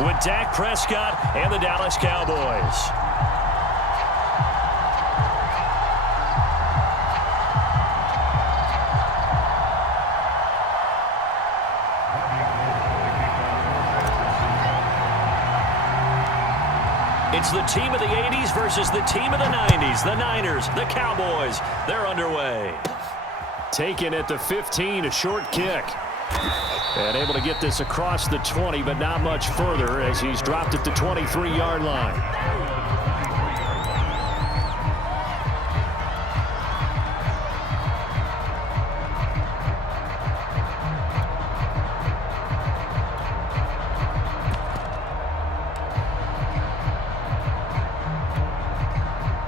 with Dak Prescott and the Dallas Cowboys. It's the team of the 80s versus the team of the 90s. The Niners, the Cowboys, they're underway. Taken at the 15, a short kick. And able to get this across the 20, but not much further as he's dropped at the 23-yard line.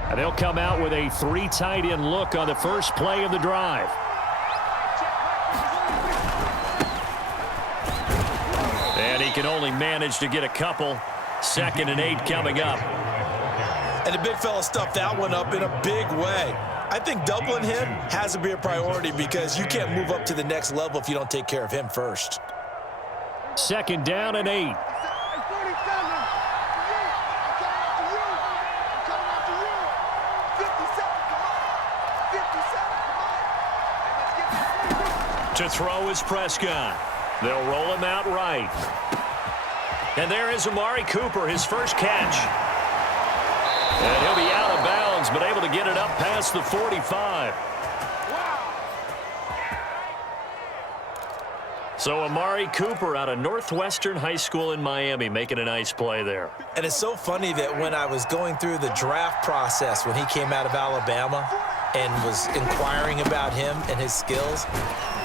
And they'll come out with a 3 tight end look on the first play of the drive. And he can only manage to get a couple. 2nd and 8 coming up. And the big fella stuffed that one up in a big way. I think doubling him has to be a priority because you can't move up to the next level if you don't take care of him first. 2nd down and 8. To throw is Prescott. They'll roll him out right. And there is Amari Cooper, his first catch. And he'll be out of bounds, but able to get it up past the 45. So Amari Cooper out of Northwestern High School in Miami making a nice play there. And it's so funny that when I was going through the draft process when he came out of Alabama and was inquiring about him and his skills,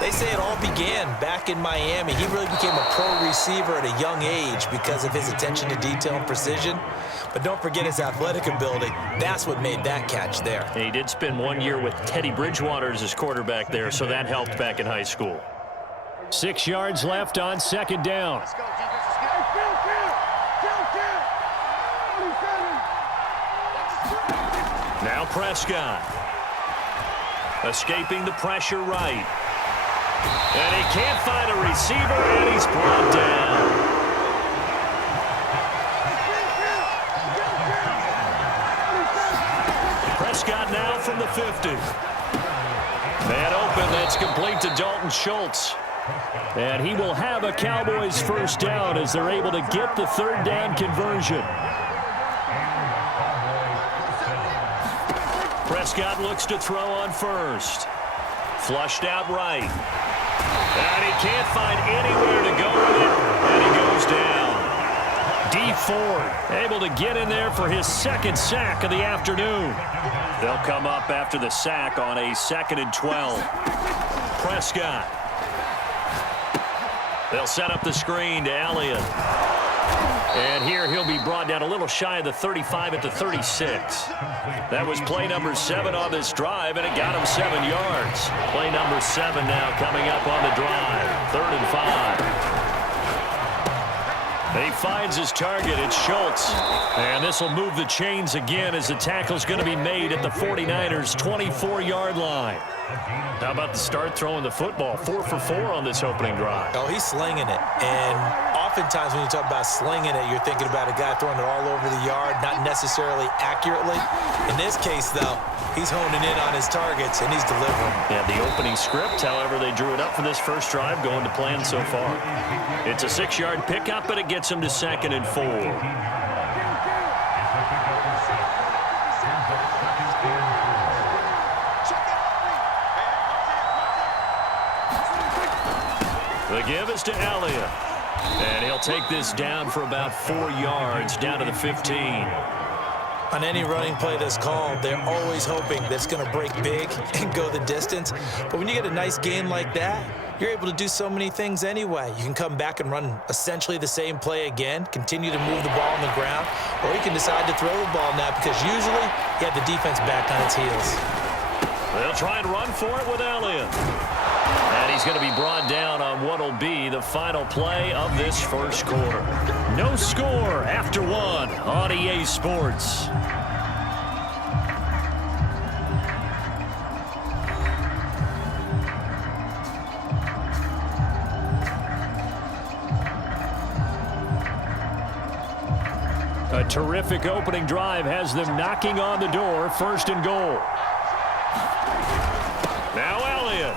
they say it all began back in Miami. He really became a pro receiver at a young age because of his attention to detail and precision. But don't forget his athletic ability. That's what made that catch there. And he did spend 1 year with Teddy Bridgewater as his quarterback there, so that helped back in high school. 6 yards left on 2nd down. Now Prescott. Escaping the pressure right. And he can't find a receiver, and he's brought down. Prescott now from the 50. Man open, that's complete to Dalton Schultz. And he will have a Cowboys first down as they're able to get the 3rd down conversion. Prescott looks to throw on first. Flushed out right. And he can't find anywhere to go with it. And he goes down. D Ford able to get in there for his 2nd sack of the afternoon. They'll come up after the sack on a 2nd and 12. Prescott. They'll set up the screen to Elliott. And here he'll be brought down a little shy of the 35 at the 36. That was play number 7 on this drive, and it got him 7 yards. Play number 7 now coming up on the drive. 3rd and 5. He finds his target. It's Schultz. And this will move the chains again as the tackle's going to be made at the 49ers' 24-yard line. How about the start throwing the football? 4 for 4 on this opening drive. Oh, he's slinging it. And oftentimes when you talk about slinging it, you're thinking about a guy throwing it all over the yard, not necessarily accurately. In this case, though, he's honing in on his targets, and he's delivering. Yeah, the opening script, however, they drew it up for this first drive, going to plan so far. It's a 6-yard pickup, but it gets him to 2nd and 4. The give is to Elliott. And he'll take this down for about 4 yards, down to the 15. On any running play that's called, they're always hoping that it's going to break big and go the distance. But when you get a nice gain like that, you're able to do so many things anyway. You can come back and run essentially the same play again, continue to move the ball on the ground, or you can decide to throw the ball now because usually you have the defense back on its heels. They'll try and run for it with Elliott. And he's going to be brought down on what will be the final play of this first quarter. No score after 1 on EA Sports. A terrific opening drive has them knocking on the door, 1st and goal. Now Elliott.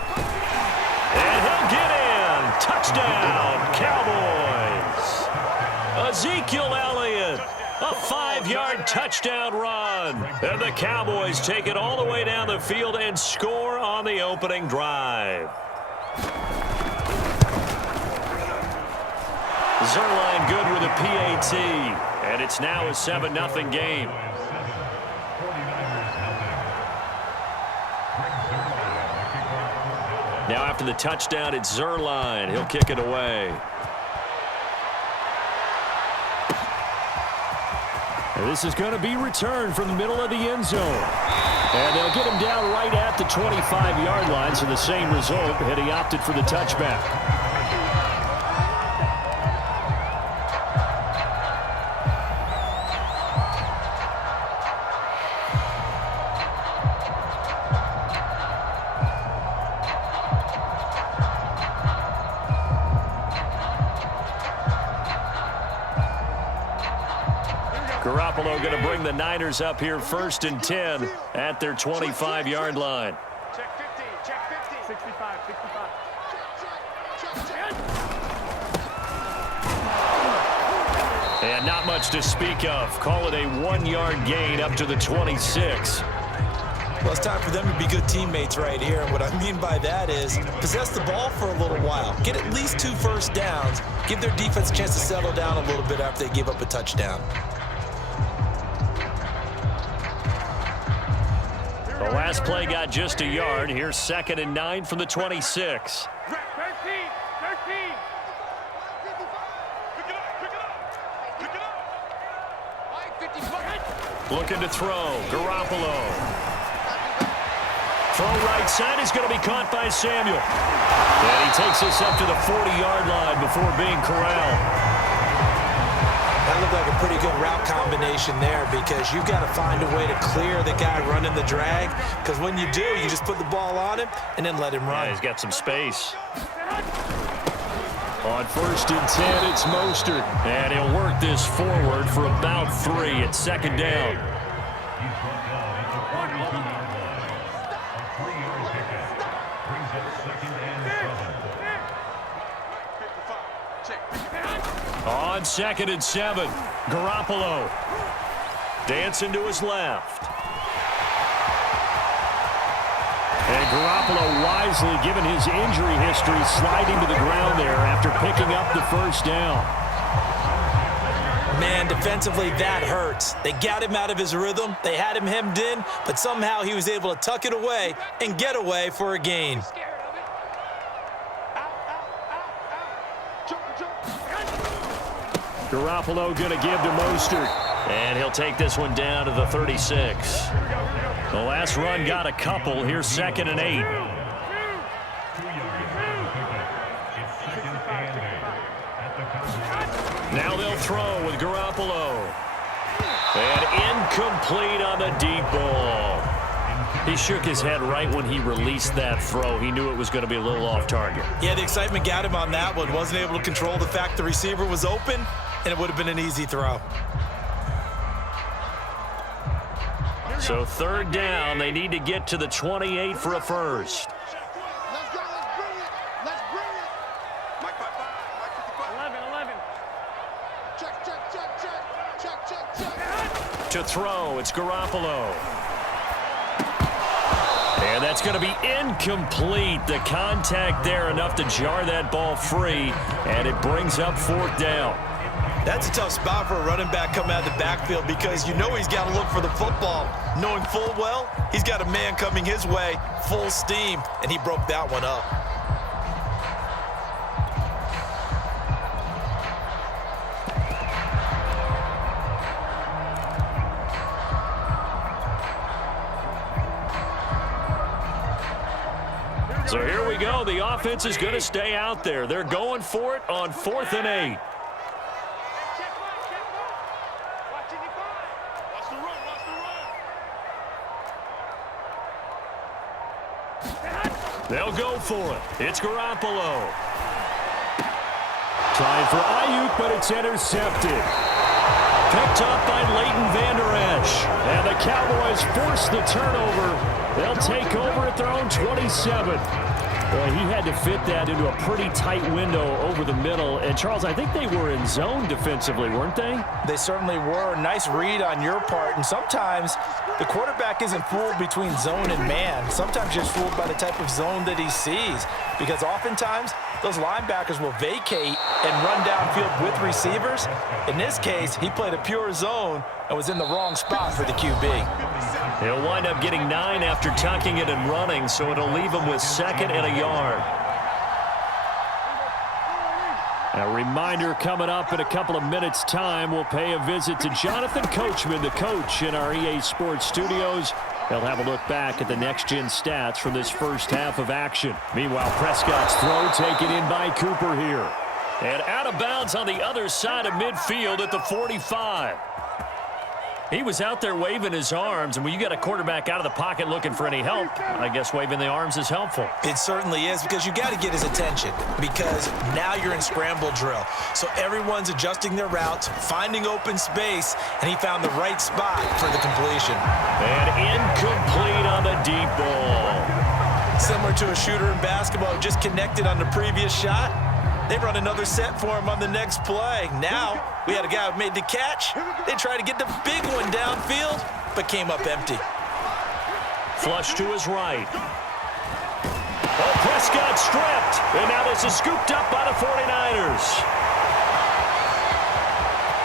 And he'll get in. Touchdown, Cowboys. Ezekiel Elliott. A 5-yard touchdown run. And the Cowboys take it all the way down the field and score on the opening drive. Zerline good with a PAT. And it's now a 7-0 game. Now after the touchdown, it's Zerline. He'll kick it away. And this is going to be returned from the middle of the end zone. And they'll get him down right at the 25-yard line, so the same result, and he opted for the touchback. Garoppolo going to bring the Niners up here 1st and 10 at their 25-yard line. Check 50, check 50. 65, 65. And not much to speak of. Call it a 1-yard gain up to the 26. Well, it's time for them to be good teammates right here. And what I mean by that is possess the ball for a little while. Get at least 2 first downs. Give their defense a chance to settle down a little bit after they give up a touchdown. The last play got just a yard. Here's 2nd and 9 from the 26. 13, 13. Looking to throw. Garoppolo. Throw right side is going to be caught by Samuel. And he takes us up to the 40-yard line before being corralled. That looked like a pretty good route combination there because you've got to find a way to clear the guy running the drag, because when you do, you just put the ball on him and then let him run. Yeah, he's got some space. On 1st and 10, it's Mostert. And he'll work this forward for about 3 at 2nd down. On 2nd and 7, Garoppolo dancing to his left. And Garoppolo, wisely, given his injury history, sliding to the ground there after picking up the 1st down. Man, defensively, that hurts. They got him out of his rhythm. They had him hemmed in, but somehow he was able to tuck it away and get away for a gain. Garoppolo going to give to Mostert. And he'll take this one down to the 36. The last run got a couple. Here's 2nd and 8. Now they'll throw with Garoppolo. And incomplete on the deep ball. He shook his head right when he released that throw. He knew it was going to be a little off target. Yeah, the excitement got him on that one. Wasn't able to control the fact the receiver was open, and it would have been an easy throw. So 3rd down, they need to get to the 28 for a first. Let's go, let's bring it. Let's bring it. Mike 11, 11. Check, check, check, check. Check, check, check. To throw, it's Garoppolo. And that's going to be incomplete. The contact there enough to jar that ball free, and it brings up 4th down. That's a tough spot for a running back coming out of the backfield because you know he's got to look for the football, knowing full well he's got a man coming his way, full steam, and he broke that one up. So here we go. The offense is going to stay out there. They're going for it on 4th and 8. They'll go for it. It's Garoppolo. Trying for Ayuk, but it's intercepted. Picked up by Leighton Vander Esch. And the Cowboys force the turnover. They'll take over at their own 27. Boy, he had to fit that into a pretty tight window over the middle. And, Charles, I think they were in zone defensively, weren't they? They certainly were. Nice read on your part. And sometimes the quarterback isn't fooled between zone and man. Sometimes just fooled by the type of zone that he sees. Because oftentimes, those linebackers will vacate and run downfield with receivers. In this case, he played a pure zone and was in the wrong spot for the QB. He'll wind up getting 9 after tucking it and running, so it'll leave him with 2nd and a yard. A reminder coming up in a couple of minutes' time. We'll pay a visit to Jonathan Coachman, the coach in our EA Sports studios. They'll have a look back at the next-gen stats from this first half of action. Meanwhile, Prescott's throw taken in by Cooper here. And out of bounds on the other side of midfield at the 45. He was out there waving his arms, and when you got a quarterback out of the pocket looking for any help, I guess waving the arms is helpful. It certainly is, because you got to get his attention, because now you're in scramble drill. So everyone's adjusting their routes, finding open space, and he found the right spot for the completion. And incomplete on the deep ball. Similar to a shooter in basketball who just connected on the previous shot. They run another set for him on the next play. Now, we had a guy who made the catch. They tried to get the big one downfield, but came up empty. Flush to his right. Oh, Prescott stripped. And now this is scooped up by the 49ers.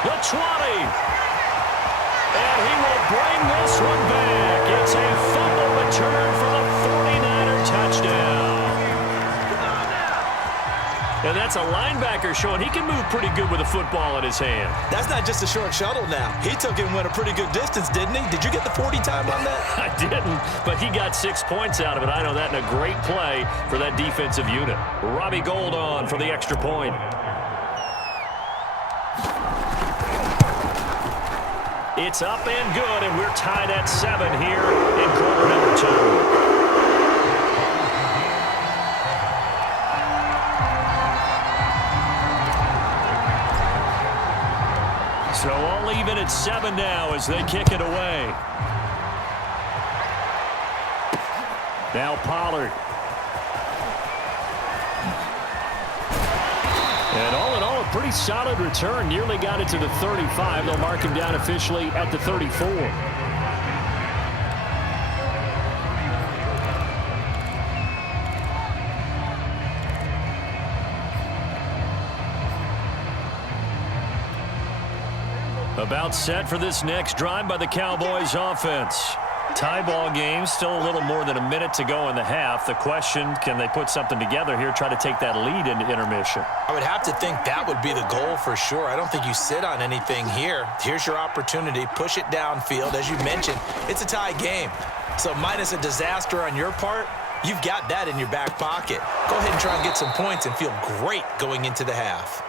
The 20. And he will bring this one back. It's a fumble return for the 49er touchdown. And that's a linebacker showing he can move pretty good with a football in his hand. That's not just a short shuttle now. He took it and went a pretty good distance, didn't he? Did you get the 40 time on that? I didn't, but he got 6 points out of it. I know that in a great play for that defensive unit. Robbie Gould on for the extra point. It's up and good, and we're tied at 7 here in quarter number 2. So all even at 7 now as they kick it away. Now Pollard. And all in all, a pretty solid return. Nearly got it to the 35. They'll mark him down officially at the 34. About set for this next drive by the Cowboys offense. Tie ball game, still a little more than a minute to go in the half. The question, can they put something together here, try to take that lead into intermission? I would have to think that would be the goal for sure. I don't think you sit on anything here. Here's your opportunity. Push it downfield. As you mentioned, it's a tie game. So minus a disaster on your part, you've got that in your back pocket. Go ahead and try and get some points and feel great going into the half.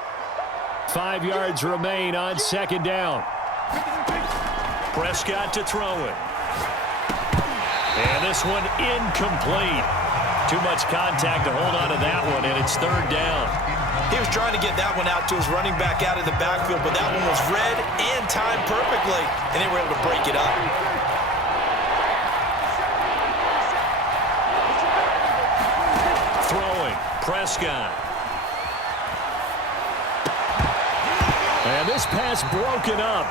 5 yards remain on 2nd down. Prescott to throw it. And this one incomplete. Too much contact to hold on to that one, and it's 3rd down. He was trying to get that one out to his running back out of the backfield, but that one was read and timed perfectly, and they were able to break it up. Throwing, Prescott. And this pass broken up.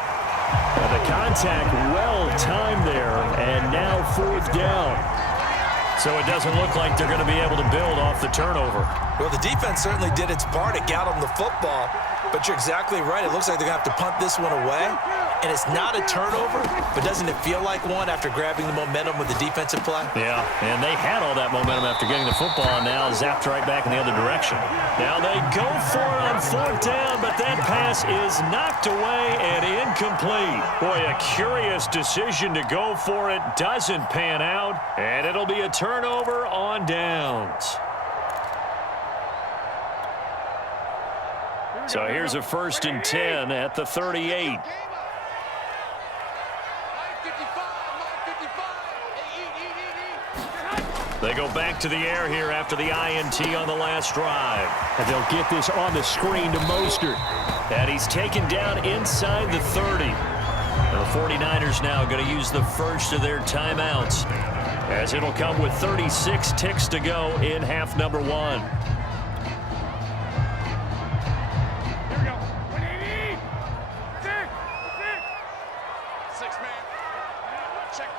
And the contact well timed there, and now 4th down. So it doesn't look like they're going to be able to build off the turnover. Well, the defense certainly did its part. It got them the football, but you're exactly right. It looks like they're going to have to punt this one away, and it's not a turnover, but doesn't it feel like one after grabbing the momentum with the defensive play? Yeah, and they had all that momentum after getting the football, and now zapped right back in the other direction. Now they go for it on 4th down, but that pass is knocked away and incomplete. Boy, a curious decision to go for it. Doesn't pan out, and it'll be a turnover on downs. So here's a 1st and 10 at the 38. They go back to the air here after the INT on the last drive. And they'll get this on the screen to Mostert. And he's taken down inside the 30. And the 49ers now going to use the first of their timeouts, as it'll come with 36 ticks to go in half number 1. Here we go. 180. Six man. Check.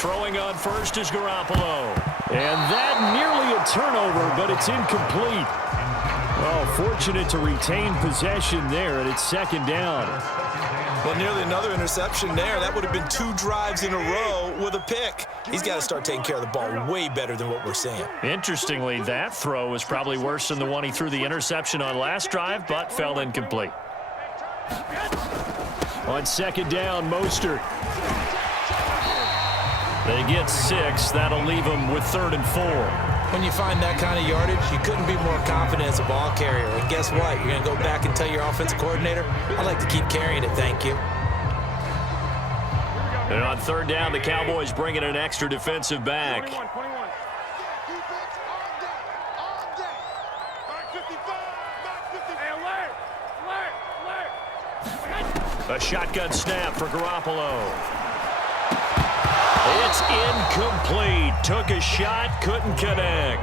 Throwing on first is Garoppolo. And that nearly a turnover, but it's incomplete. Oh, fortunate to retain possession there, and it's second down. Well, nearly another interception there. That would have been 2 drives in a row with a pick. He's got to start taking care of the ball way better than what we're seeing. Interestingly, that throw was probably worse than the one he threw the interception on last drive, but fell incomplete. On second down, Mostert. They get 6. That'll leave them with 3rd and 4. When you find that kind of yardage, you couldn't be more confident as a ball carrier. And guess what? You're going to go back and tell your offensive coordinator, I'd like to keep carrying it, thank you. And on 3rd down, the Cowboys bring in an extra defensive back. 21. Defense on deck. Back 55. A shotgun snap for Garoppolo. It's incomplete. Took a shot, couldn't connect.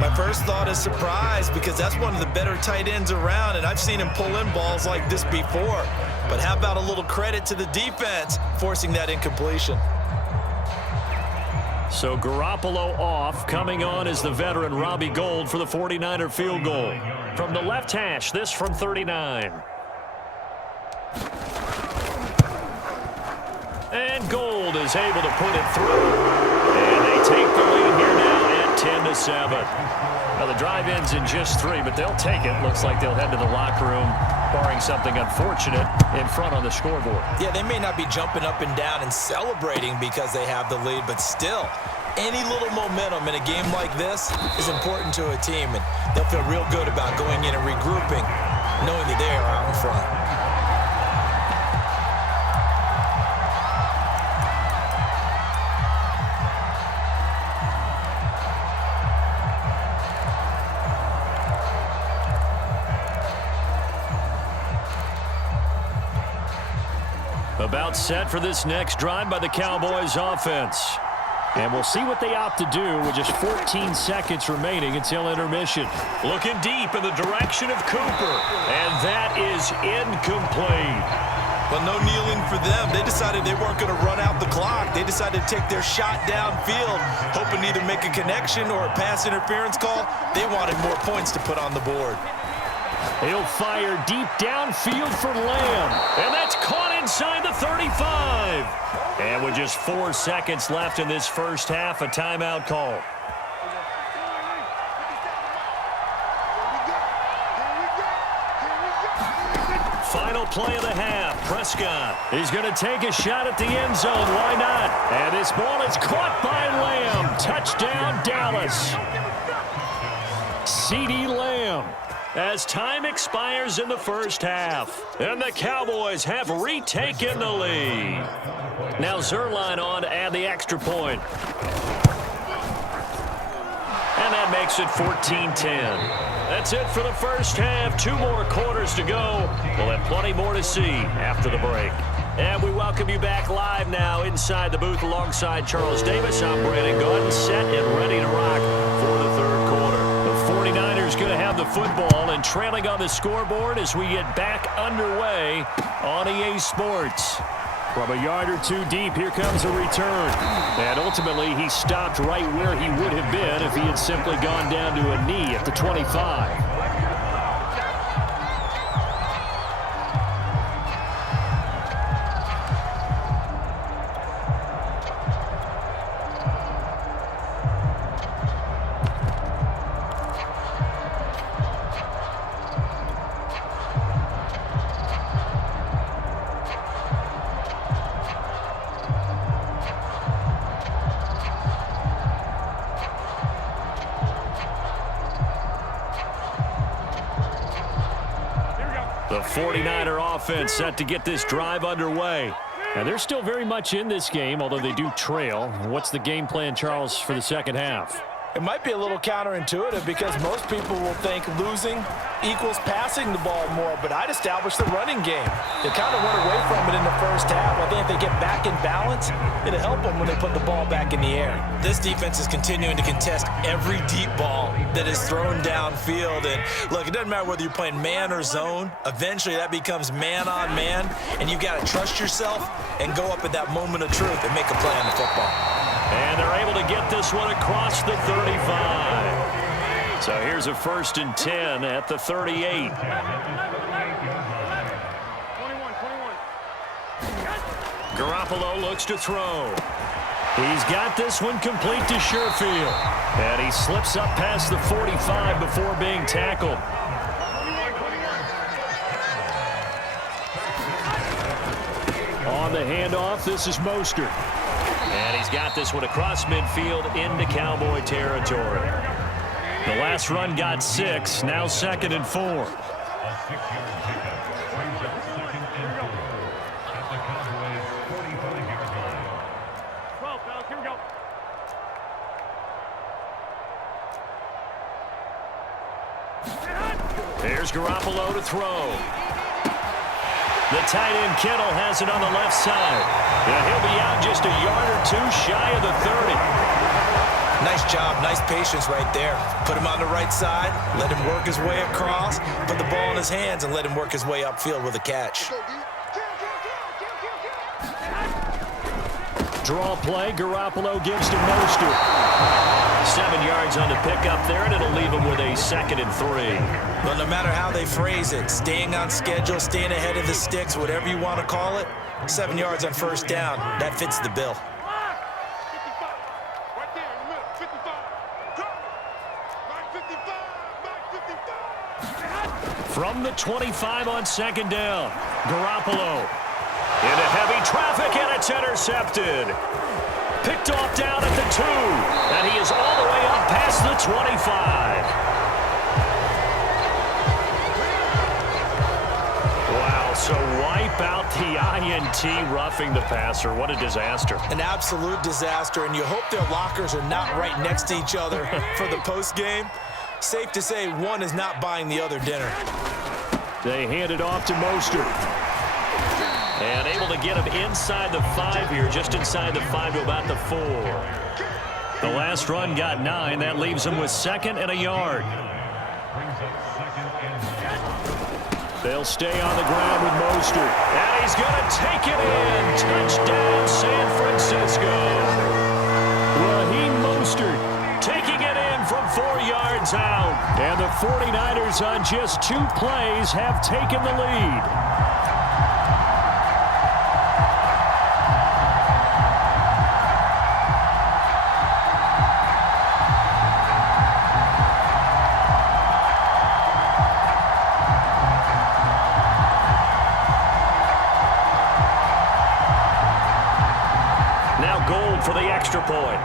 My first thought is surprise, because that's one of the better tight ends around, and I've seen him pull in balls like this before. But how about a little credit to the defense forcing that incompletion? So Garoppolo off. Coming on is the veteran Robbie Gould for the 49er field goal. From the left hash, this from 39. And Gould is able to put it through. And they take the lead here now at 10-7. Now the drive ends in just 3, but they'll take it. Looks like they'll head to the locker room, barring something unfortunate, in front on the scoreboard. Yeah, they may not be jumping up and down and celebrating because they have the lead, but still, any little momentum in a game like this is important to a team, and they'll feel real good about going in and regrouping, knowing that they are out in front. About set for this next drive by the Cowboys offense. And we'll see what they opt to do with just 14 seconds remaining until intermission. Looking deep in the direction of Cooper. And that is incomplete. But no kneeling for them. They decided they weren't going to run out the clock. They decided to take their shot downfield, hoping to either make a connection or a pass interference call. They wanted more points to put on the board. He'll fire deep downfield for Lamb. And that's caught inside the 35. And with just 4 seconds left in this first half, a timeout call. Final play of the half. Prescott is going to take a shot at the end zone. Why not? And this ball is caught by Lamb. Touchdown, Dallas. CeeDee Lamb. As time expires in the first half. And the Cowboys have retaken the lead. Now Zerline on to add the extra point. And that makes it 14-10. That's it for the first half. 2 more quarters to go. We'll have plenty more to see after the break. And we welcome you back live now inside the booth alongside Charles Davis. I'm Brandon Gordon, set and ready to rock for the third quarter. The 49ers going to have the football and trailing on the scoreboard as we get back underway on EA Sports. From a yard or 2 deep, here comes a return. And ultimately, he stopped right where he would have been if he had simply gone down to a knee at the 25. The 49er offense set to get this drive underway. And they're still very much in this game, although they do trail. What's the game plan, Charles, for the second half? It might be a little counterintuitive because most people will think losing equals passing the ball more, but I'd establish the running game. They kind of went away from it in the first half. I think if they get back in balance, it'll help them when they put the ball back in the air. This defense is continuing to contest every deep ball that is thrown downfield. And look, it doesn't matter whether you're playing man or zone. Eventually that becomes man on man, and you've got to trust yourself and go up at that moment of truth and make a play on the football. And they're able to get this one across the 35. So here's a 1st and 10 at the 38. Garoppolo looks to throw. He's got this one complete to Sherfield. And he slips up past the 45 before being tackled. On the handoff, this is Mostert. And he's got this one across midfield into Cowboy territory. The last run got 6, now 2nd and 4. There's Garoppolo to throw. The tight end Kittle has it on the left side. And he'll be out just a yard or 2 shy of the 30. Nice job, nice patience right there. Put him on the right side, let him work his way across, put the ball in his hands, and let him work his way upfield with a catch. Draw play, Garoppolo gives to Mostert. 7 yards on the pickup there, and it'll leave him with a 2nd and 3. But no matter how they phrase it, staying on schedule, staying ahead of the sticks, whatever you want to call it, 7 yards on 1st down, that fits the bill. From the 25 on 2nd down, Garoppolo into heavy traffic, and it's intercepted. Picked off down at the 2, and he is all the way up past the 25. Wow, so wipe out the INT roughing the passer. What a disaster. An absolute disaster, and you hope their lockers are not right next to each other for the postgame. Safe to say one is not buying the other dinner. They hand it off to Mostert. And able to get him inside the 5 here, just inside the 5 to about the 4. The last run got 9. That leaves him with 2nd and a yard. They'll stay on the ground with Mostert. And he's going to take it in. Touchdown, San Francisco. Raheem Mostert taking it in from 4 yards out. And the 49ers on just 2 plays have taken the lead. Now Gold for the extra point.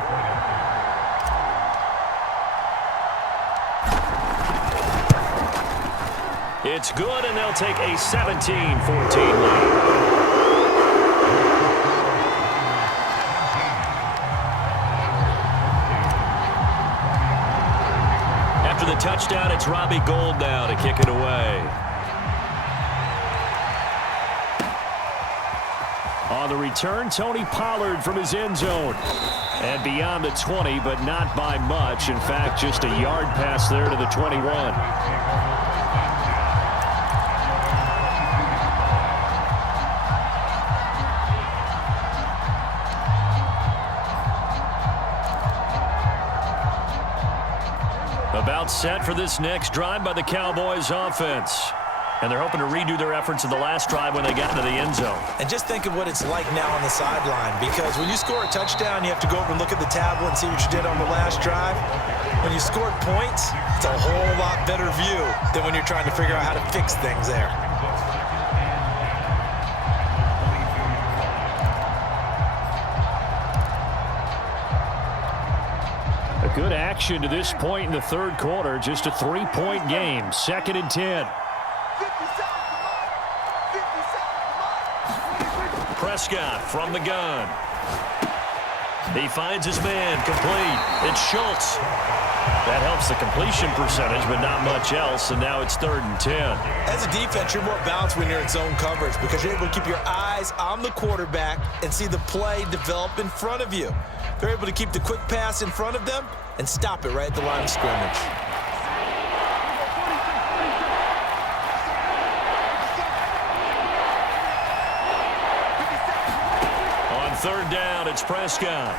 It's good, and they'll take a 17-14 lead. After the touchdown, it's Robbie Gould now to kick it away. On the return, Tony Pollard from his end zone. And beyond the 20, but not by much. In fact, just a yard pass there to the 21. About set for this next drive by the Cowboys offense. And they're hoping to redo their efforts in the last drive when they got into the end zone. And just think of what it's like now on the sideline, because when you score a touchdown, you have to go over and look at the tablet and see what you did on the last drive. When you scored points, it's a whole lot better view than when you're trying to figure out how to fix things there. A good action to this point in the third quarter. Just a 3-point game. 2nd and 10. Prescott from the gun. He finds his man, complete. It's Schultz. That helps the completion percentage, but not much else, and now it's 3rd and 10. As a defense, you're more balanced when you're in zone coverage because you're able to keep your eyes on the quarterback and see the play develop in front of you. They're able to keep the quick pass in front of them and stop it right at the line of scrimmage. On 3rd down, it's Prescott.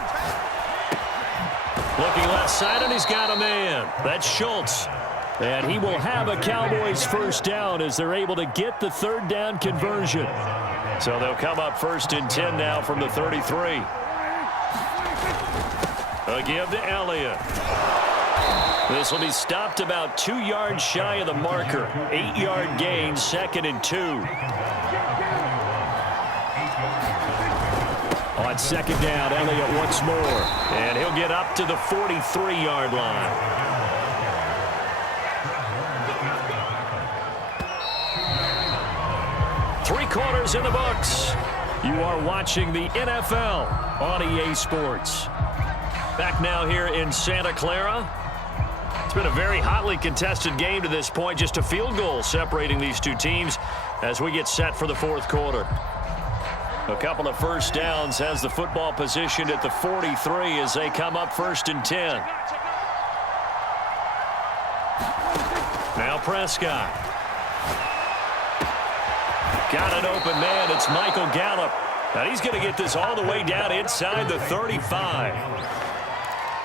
Looking left side, and he's got a man. That's Schultz. And he will have a Cowboys 1st down as they're able to get the 3rd down conversion. So they'll come up 1st and 10 now from the 33. A give to Elliott. This will be stopped about 2 yards shy of the marker. 8-yard gain, 2nd and 2. On 2nd down, Elliott once more. And he'll get up to the 43-yard line. Three quarters in the books. You are watching the NFL on EA Sports. Back now here in Santa Clara. It's been a very hotly contested game to this point. Just a field goal separating these two teams as we get set for the 4th quarter. A couple of 1st downs has the football positioned at the 43 as they come up 1st and 10. Now Prescott. Got an open man. It's Michael Gallup. Now he's going to get this all the way down inside the 35.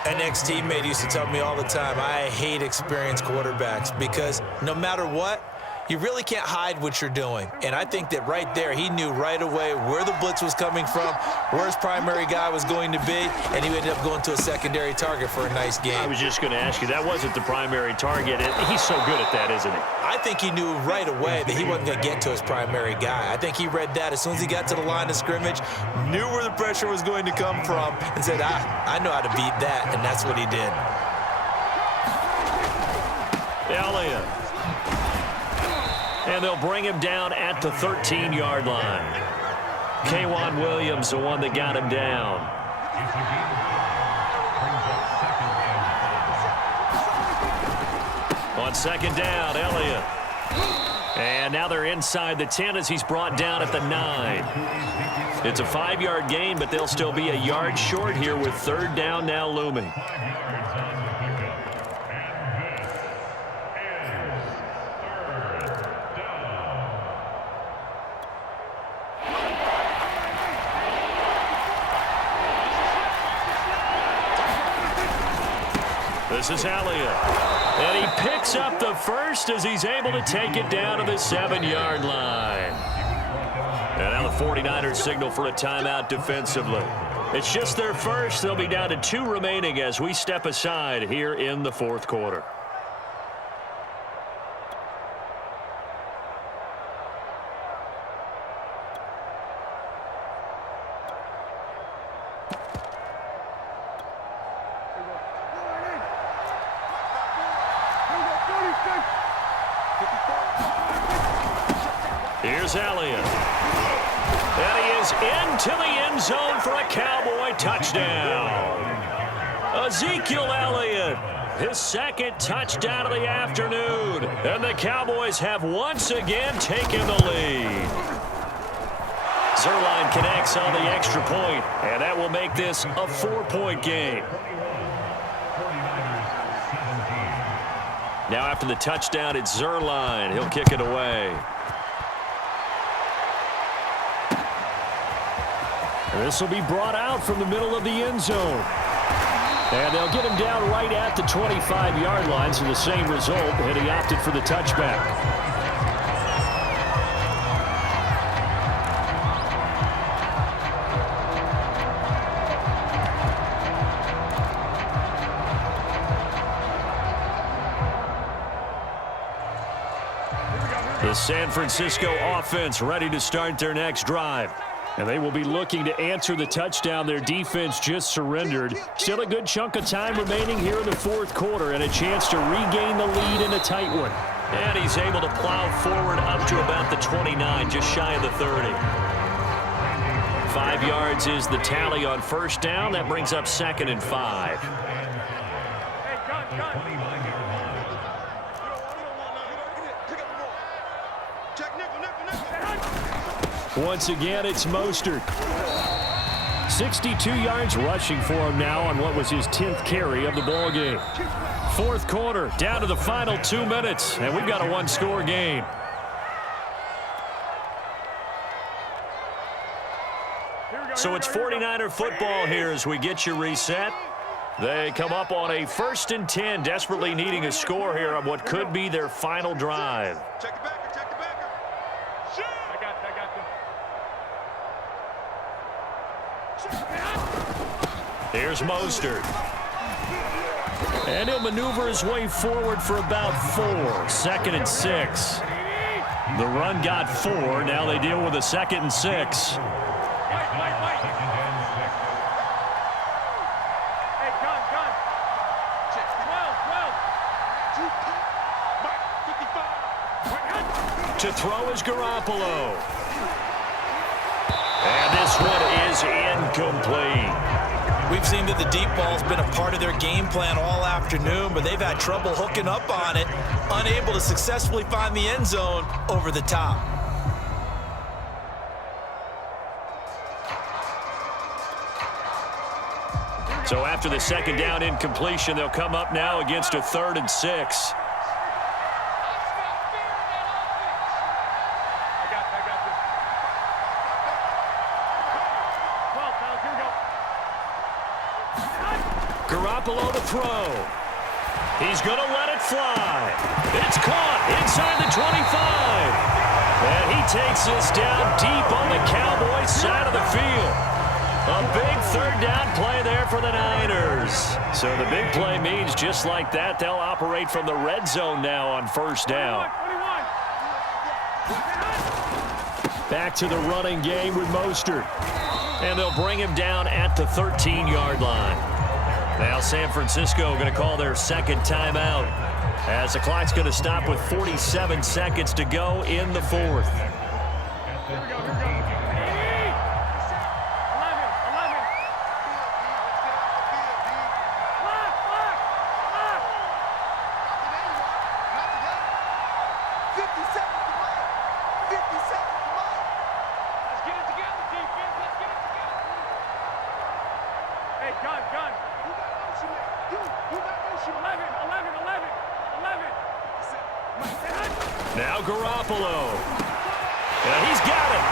An ex-teammate used to tell me all the time, I hate experienced quarterbacks because no matter what, you really can't hide what you're doing. And I think that right there, he knew right away where the blitz was coming from, where his primary guy was going to be, and he ended up going to a secondary target for a nice game. I was just going to ask you, that wasn't the primary target. He's so good at that, isn't he? I think he knew right away that he wasn't going to get to his primary guy. I think he read that as soon as he got to the line of scrimmage, knew where the pressure was going to come from, and said, I know how to beat that, and that's what he did. Elliott. And they'll bring him down at the 13-yard line. K'Wan Williams, the one that got him down. On 2nd down, Elliott. And now they're inside the 10 as he's brought down at the 9. It's a 5-yard gain, but they'll still be a yard short here with 3rd down now looming. This is Elliott. And he picks up the 1st as he's able to take it down to the 7-yard line. And now the 49ers signal for a timeout defensively. It's just their 1st. They'll be down to 2 remaining as we step aside here in the 4th quarter. Here's Elliott. And he is into the end zone for a Cowboy touchdown. Ezekiel Elliott, his 2nd touchdown of the afternoon. And the Cowboys have once again taken the lead. Zuerlein connects on the extra point, and that will make this a 4-point game. Now after the touchdown, it's Zuerlein. He'll kick it away. This will be brought out from the middle of the end zone. And they'll get him down right at the 25-yard line, so the same result, and he opted for the touchback. The San Francisco offense ready to start their next drive. And they will be looking to answer the touchdown their defense just surrendered. Still a good chunk of time remaining here in the 4th quarter and a chance to regain the lead in a tight one. And he's able to plow forward up to about the 29, just shy of the 30. 5 yards is the tally on first down. That brings up 2nd and 5. Once again, it's Mostert. 62 yards rushing for him now on what was his 10th carry of the ball game. Fourth quarter, down to the final 2 minutes, and we've got a one-score game. So it's 49er football here as we get you reset. They come up on a 1st and 10, desperately needing a score here on what could be their final drive. Check the backer, check the backer. Shoot! I got you. Here's Mostert. And he'll maneuver his way forward for about 4. 2nd and 6. The run got 4. Now they deal with a 2nd and 6. To throw is Garoppolo. And this one is incomplete. We've seen that the deep ball's been a part of their game plan all afternoon, but they've had trouble hooking up on it, unable to successfully find the end zone over the top. So after the 2nd down incompletion, they'll come up now against a 3rd and 6. Garoppolo to throw. He's going to let it fly. It's caught inside the 25. And he takes this down deep on the Cowboys side of the field. A big 3rd down play there for the Niners. So the big play means just like that, they'll operate from the red zone now on 1st down. Back to the running game with Mostert. And they'll bring him down at the 13-yard line. Now San Francisco going to call their 2nd timeout as the clock's going to stop with 47 seconds to go in the 4th. Now Garoppolo. And he's got it.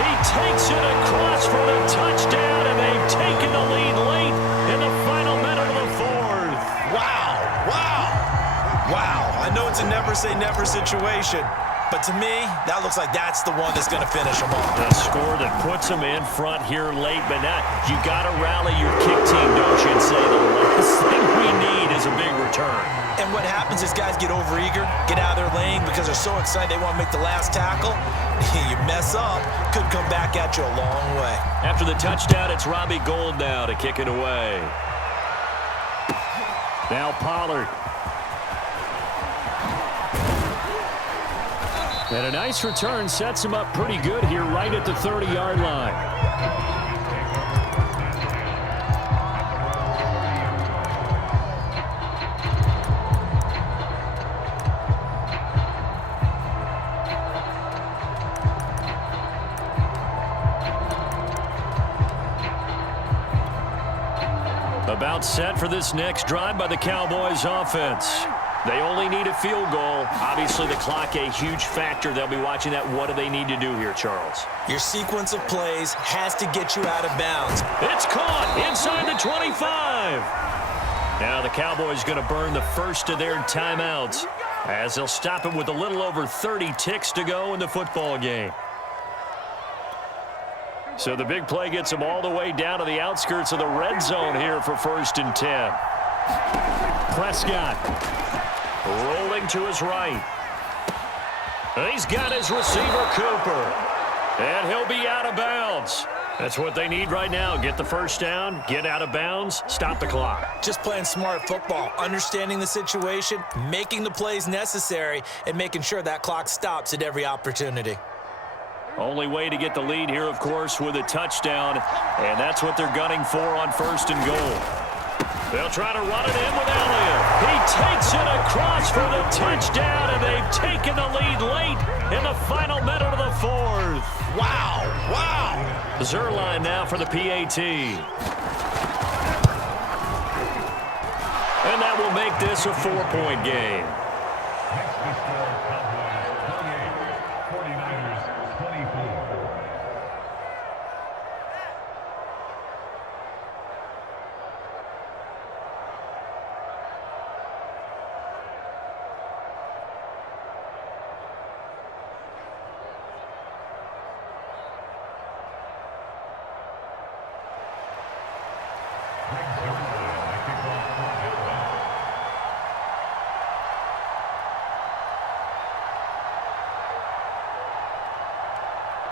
He takes it across for the touchdown, and they've taken the lead late in the final minute of the 4th. Wow, wow, wow. I know it's a never-say-never situation, but to me, that looks like that's the one that's going to finish them off. The score that puts them in front here late, but not. You got to rally your kick team, don't you, and say the last thing we need is a big return. And what happens is guys get overeager, get out of their lane because they're so excited they want to make the last tackle. You mess up, could come back at you a long way. After the touchdown, it's Robbie Gould now to kick it away. Now Pollard. And a nice return sets him up pretty good here right at the 30-yard line. About set for this next drive by the Cowboys offense. They only need a field goal. Obviously, the clock a huge factor. They'll be watching that. What do they need to do here, Charles? Your sequence of plays has to get you out of bounds. It's caught inside the 25. Now the Cowboys going to burn the first of their timeouts as they'll stop it with a little over 30 ticks to go in the football game. So the big play gets them all the way down to the outskirts of the red zone here for 1st and 10. Prescott. Rolling to his right. He's got his receiver, Cooper. And he'll be out of bounds. That's what they need right now. Get the first down, get out of bounds, stop the clock. Just playing smart football, understanding the situation, making the plays necessary, and making sure that clock stops at every opportunity. Only way to get the lead here, of course, with a touchdown, and that's what they're gunning for on 1st and goal. They'll try to run it in with Elliott. He takes it across for the touchdown, and they've taken the lead late in the final minute of the 4th. Wow, wow. Zerline now for the PAT. And that will make this a 4-point game.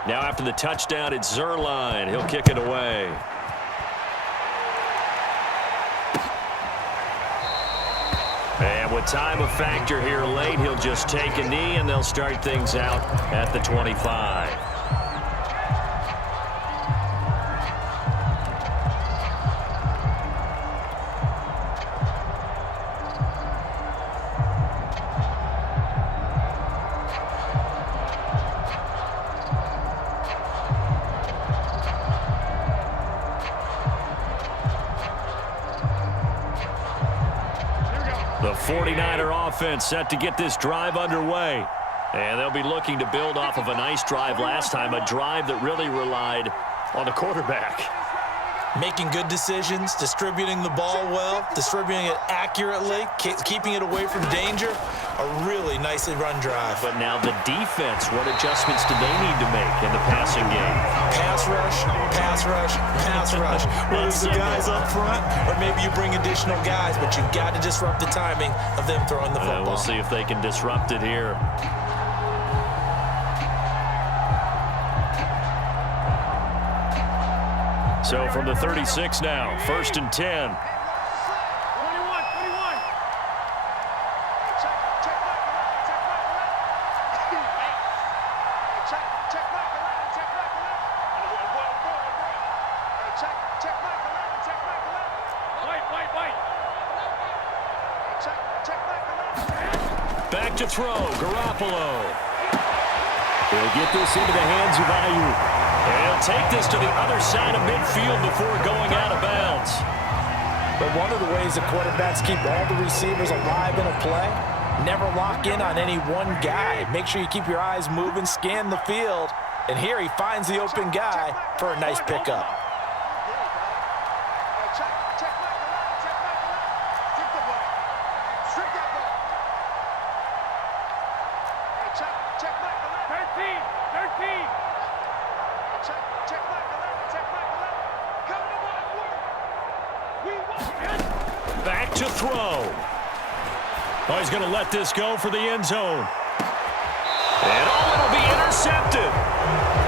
Now after the touchdown, it's Zerline. He'll kick it away. And with time a factor here late, he'll just take a knee, and they'll start things out at the 25. The 49er offense set to get this drive underway. And they'll be looking to build off of a nice drive last time, a drive that really relied on the quarterback. Making good decisions, distributing the ball well, distributing it accurately, keeping it away from danger. A really nicely run drive. But now the defense, what adjustments do they need to make in the passing game? Pass rush, pass rush, pass rush. Whether it's the guys up front or maybe you bring additional guys, but you've got to disrupt the timing of them throwing the football. We'll see if they can disrupt it here. So from the 36 now, 1st and 10. Back to throw, Garoppolo. He'll get this into the hands of Ayuk. And he'll take this to the other side of midfield before going out of bounds. But one of the ways the quarterbacks keep all the receivers alive in a play, never lock in on any one guy. Make sure you keep your eyes moving, scan the field. And here he finds the open guy for a nice pickup. Back to throw. Oh, he's going to let this go for the end zone. And it'll be intercepted.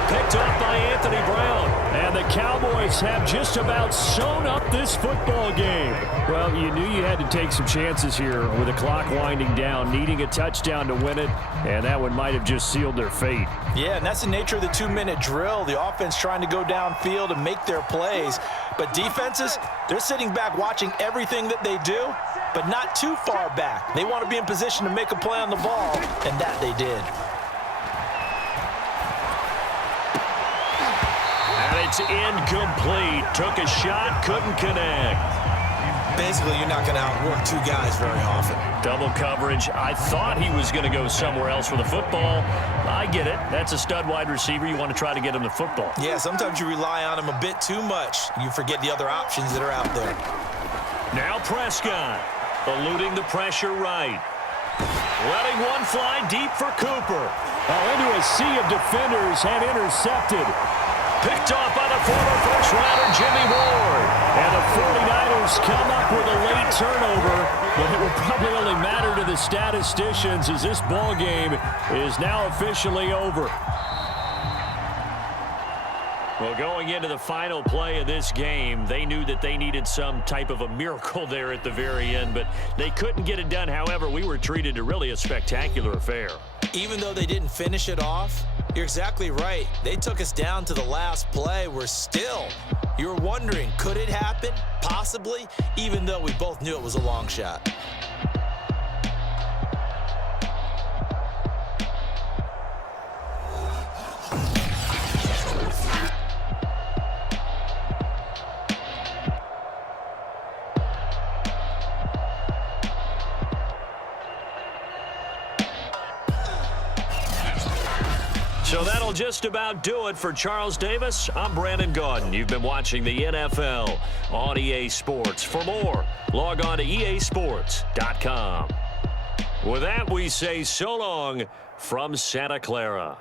Picked up by Anthony Brown. And the Cowboys have just about sewn up this football game. Well, you knew you had to take some chances here with the clock winding down, needing a touchdown to win it, and that one might have just sealed their fate. Yeah, and that's the nature of the 2-minute drill. The offense trying to go downfield and make their plays. But defenses, they're sitting back watching everything that they do, but not too far back. They want to be in position to make a play on the ball, and that they did. And it's incomplete. Took a shot, couldn't connect. Basically, you're not going to outwork two guys very often. Double coverage. I thought he was going to go somewhere else with the football. I get it. That's a stud wide receiver. You want to try to get him the football. Yeah, sometimes you rely on him a bit too much. You forget the other options that are out there. Now Prescott, eluding the pressure right. Letting one fly deep for Cooper. Into a sea of defenders and intercepted. Picked off by the former first-rounder Jimmy Ward. And the 49ers come up with a late turnover, but it will probably only matter to the statisticians as this ball game is now officially over. Well, going into the final play of this game, they knew that they needed some type of a miracle there at the very end, but they couldn't get it done. However, we were treated to really a spectacular affair. Even though they didn't finish it off, You're exactly right. They took us down to the last play. You're wondering, could it happen? Possibly, even though we both knew it was a long shot. So that'll just about do it for Charles Davis. I'm Brandon Gaudin. You've been watching the NFL on EA Sports. For more, log on to easports.com. With that, we say so long from Santa Clara.